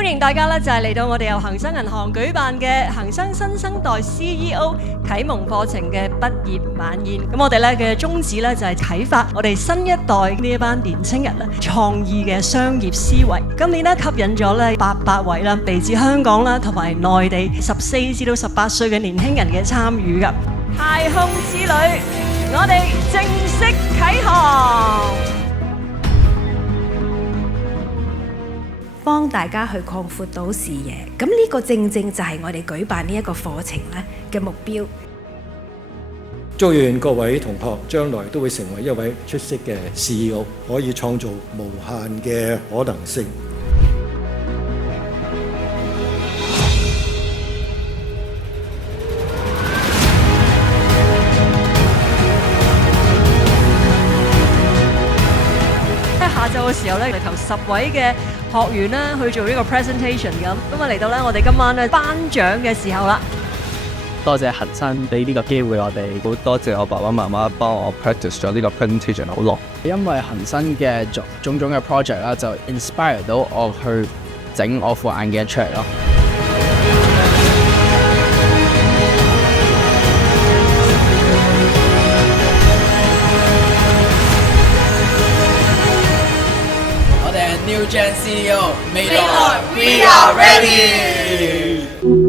歡迎大家咧，就係嚟到我哋由恒生銀行舉辦嘅恒生新生代 CEO 啟蒙課程嘅畢業晚宴。咁我哋咧嘅宗旨咧就係啟發我哋新一代呢一班年青人咧創意嘅商業思維。今年咧吸引咗咧800位啦嚟自香港啦同埋內地14至到18歲嘅年輕人嘅參與㗎。太空之旅，我哋正式啟航。幫大家去擴闊到視野，咁呢個正正就係我哋舉辦呢一個課程咧嘅目標。祝願各位同學將來都會成為一位出色嘅 CEO， 可以創造無限嘅可能性。下晝嘅時候咧，嚟頭10位嘅學員啦去做呢個 presentation 咁啊嚟到咧，我哋今晚咧頒獎嘅時候啦。多謝恒生俾呢個機會我哋，好多謝我爸爸媽媽幫我 practice 咗呢個 presentation 好耐。因為恒生嘅種種嘅 project 啦，就 inspire 到我去整我副眼鏡出嚟咯。New Gen CEO 未來 We are ready。